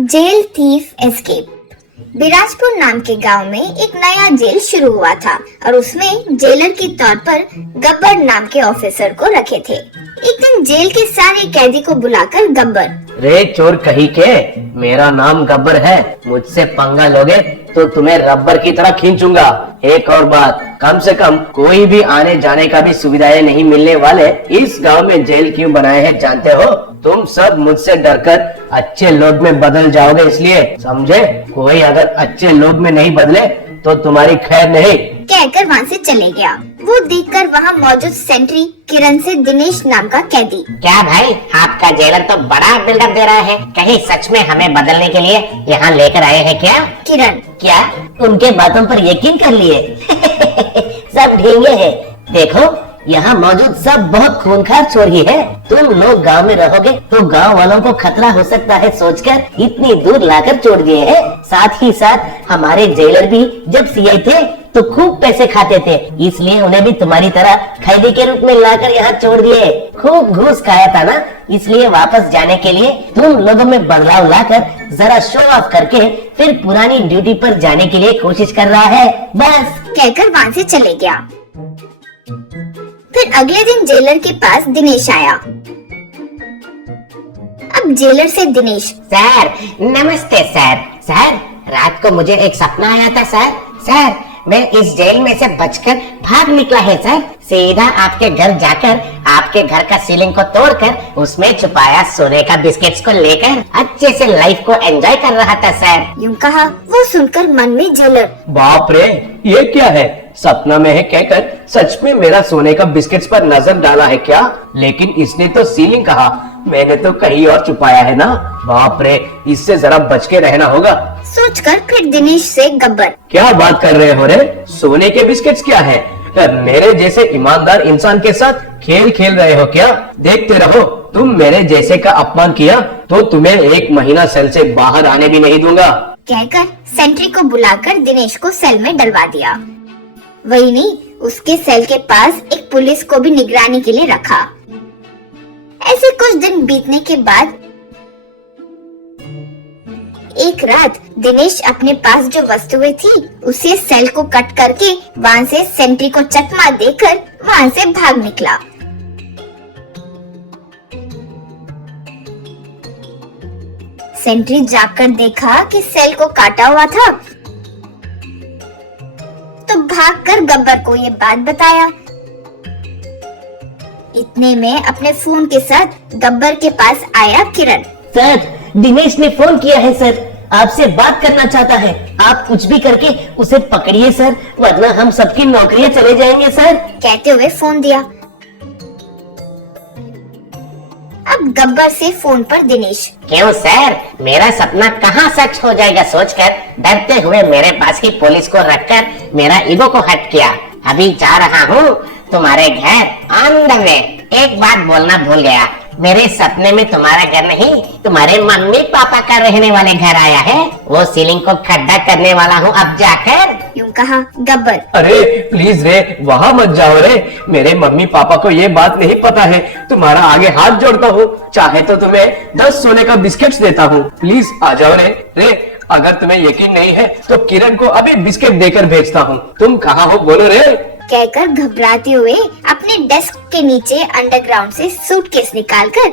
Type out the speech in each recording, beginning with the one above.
Jail thief escape. Birajpur नाम के गांव में एक नया जेल शुरू हुआ था और उसमें जेलर के तौर पर गब्बर नाम के ऑफिसर को रखे थे। एक दिन जेल के सारे कैदी को बुलाकर गब्बर, रे चोर कहीं के, मेरा नाम गब्बर है, मुझसे पंगा लोगे तो तुम्हें रबर की तरह खींचूंगा। एक और बात, कम से कम कोई भी आने जाने का भी सुविधाएं नहीं मिलने वाले इस गांव में जेल क्यों बनाए हैं जानते हो? तुम सब मुझसे डरकर अच्छे लोग में बदल जाओगे, इसलिए समझे? कोई अगर अच्छे लोग में नहीं बदले तो तुम्हारी खैर नहीं, कहकर वहाँ से चले गया। वो देखकर वहाँ मौजूद सेंट्री किरण से दिनेश नाम का कैदी, क्या भाई, आपका जेलर तो बड़ा बिल्डअप दे रहा है, कहीं सच में हमें बदलने के लिए यहाँ लेकर आए हैं क्या? किरण, क्या उनके बातों पर यकीन कर लिए? सब ढींगे हैं। देखो यहाँ मौजूद सब बहुत खूंखार चोर ही है। तुम लोग गांव में रहोगे तो गांव वालों को खतरा हो सकता है सोचकर इतनी दूर लाकर छोड़ दिए हैं। साथ ही साथ हमारे जेलर भी जब सीआई थे तो खूब पैसे खाते थे, इसलिए उन्हें भी तुम्हारी तरह कैदी के रूप में लाकर यहाँ छोड़ दिए। खूब घूस खाया था ना, इसलिए वापस जाने के लिए तुम लोगों में बदलाव लाकर जरा शो ऑफ करके फिर पुरानी ड्यूटी पर जाने के लिए कोशिश कर रहा है, बस। कहकर वहाँ से चले गया। फिर अगले दिन जेलर के पास दिनेश आया। अब जेलर से दिनेश, सर नमस्ते सर। सर रात को मुझे एक सपना आया था सर। सर मैं इस जेल में से बचकर भाग निकला है सर। सीधा आपके घर जाकर आपके घर का सीलिंग को तोड़कर उसमें छुपाया सोने का बिस्किट्स को लेकर अच्छे से लाइफ को एंजॉय कर रहा था सर। यूं कहा। वो सुनकर मन में जेलर, बाप रे ये क्या है? सपना में है कहकर सच में मेरा सोने का बिस्किट्स पर नजर डाला है क्या? लेकिन इसने तो सीलिंग कहा, मैंने तो कहीं और छुपाया है ना। बाप रे, इससे जरा बच के रहना होगा। सोचकर फिर दिनेश से गब्बर, क्या बात कर रहे हो रे? सोने के बिस्किट्स क्या है? मेरे जैसे ईमानदार इंसान के साथ खेल खेल रहे हो क्या? देखते रहो, तुम मेरे जैसे का अपमान किया तो तुम्हें 1 महीना सेल से बाहर आने भी नहीं दूंगा। कहकर सेंट्री को बुलाकर दिनेश को सेल में डलवा दिया। वही नहीं, उसके सेल के पास एक पुलिस को भी निगरानी के लिए रखा। ऐसे कुछ दिन बीतने के बाद एक रात दिनेश अपने पास जो वस्तुएं थी उसे सेल को कट करके वहाँ से सेंट्री को चकमा देकर वहाँ से भाग निकला। सेंट्री जाकर देखा कि सेल को काटा हुआ था तो भागकर गब्बर को ये बात बताया। इतने में अपने फोन के साथ गब्बर के पास आया किरण। सर दिनेश ने फोन किया है सर, आपसे बात करना चाहता है। आप कुछ भी करके उसे पकड़िए सर, वरना हम सबकी नौकरियां चले जाएंगे सर। कहते हुए फोन दिया। अब गब्बर से फोन पर दिनेश, क्यों सर, मेरा सपना कहाँ सच हो जाएगा सोचकर डरते हुए मेरे पास की पुलिस को रखकर मेरा ईगो को हट किया। अभी जा रहा हूँ तुम्हारे घर ऑन द वे। एक बात बोलना भूल गया, मेरे सपने में तुम्हारा घर नहीं, तुम्हारे मम्मी पापा का रहने वाले घर आया है। वो सीलिंग को खड्डा करने वाला हूँ अब जाकर। यूं कहा गब्बर। अरे प्लीज रे, वहाँ मत जाओ रे, मेरे मम्मी पापा को ये बात नहीं पता है। तुम्हारा आगे हाथ जोड़ता हूँ, चाहे तो तुम्हें 10 सोने का बिस्किट्स देता हूँ। प्लीज आ जाओ रे। रे अगर तुम्हें यकीन नहीं है तो किरण को अभी बिस्किट देकर भेजता हूँ। तुम कहाँ हो बोलो रे। कहकर घबराते हुए अपने डेस्क के नीचे अंडरग्राउंड से सूटकेस निकालकर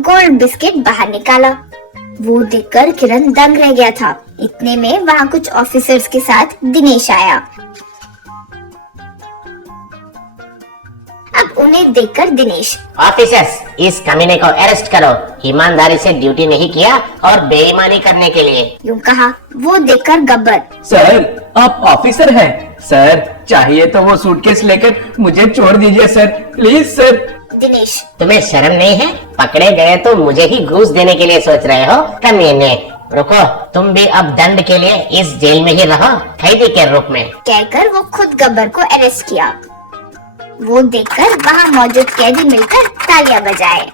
गोल्ड बिस्किट बाहर निकाला। वो देखकर किरण दंग रह गया था। इतने में वहाँ कुछ ऑफिसर्स के साथ दिनेश आया। अब उन्हें देखकर दिनेश, ऑफिसर्स इस कमीने को अरेस्ट करो, ईमानदारी से ड्यूटी नहीं किया और बेईमानी करने के लिए। यूं कहा। वो देखकर गब्बर, सर आप ऑफिसर हैं? सर चाहिए तो वो सूटकेस लेकर मुझे छोड़ दीजिए सर, प्लीज सर। दिनेश, तुम्हें शर्म नहीं है? पकड़े गए तो मुझे ही घूस देने के लिए सोच रहे हो कमीने। रुको, तुम भी अब दंड के लिए इस जेल में ही रहो, कैदी के रूप में। कहकर वो खुद गब्बर को अरेस्ट किया। वो देखकर वहाँ मौजूद कैदी मिलकर तालियां बजाए।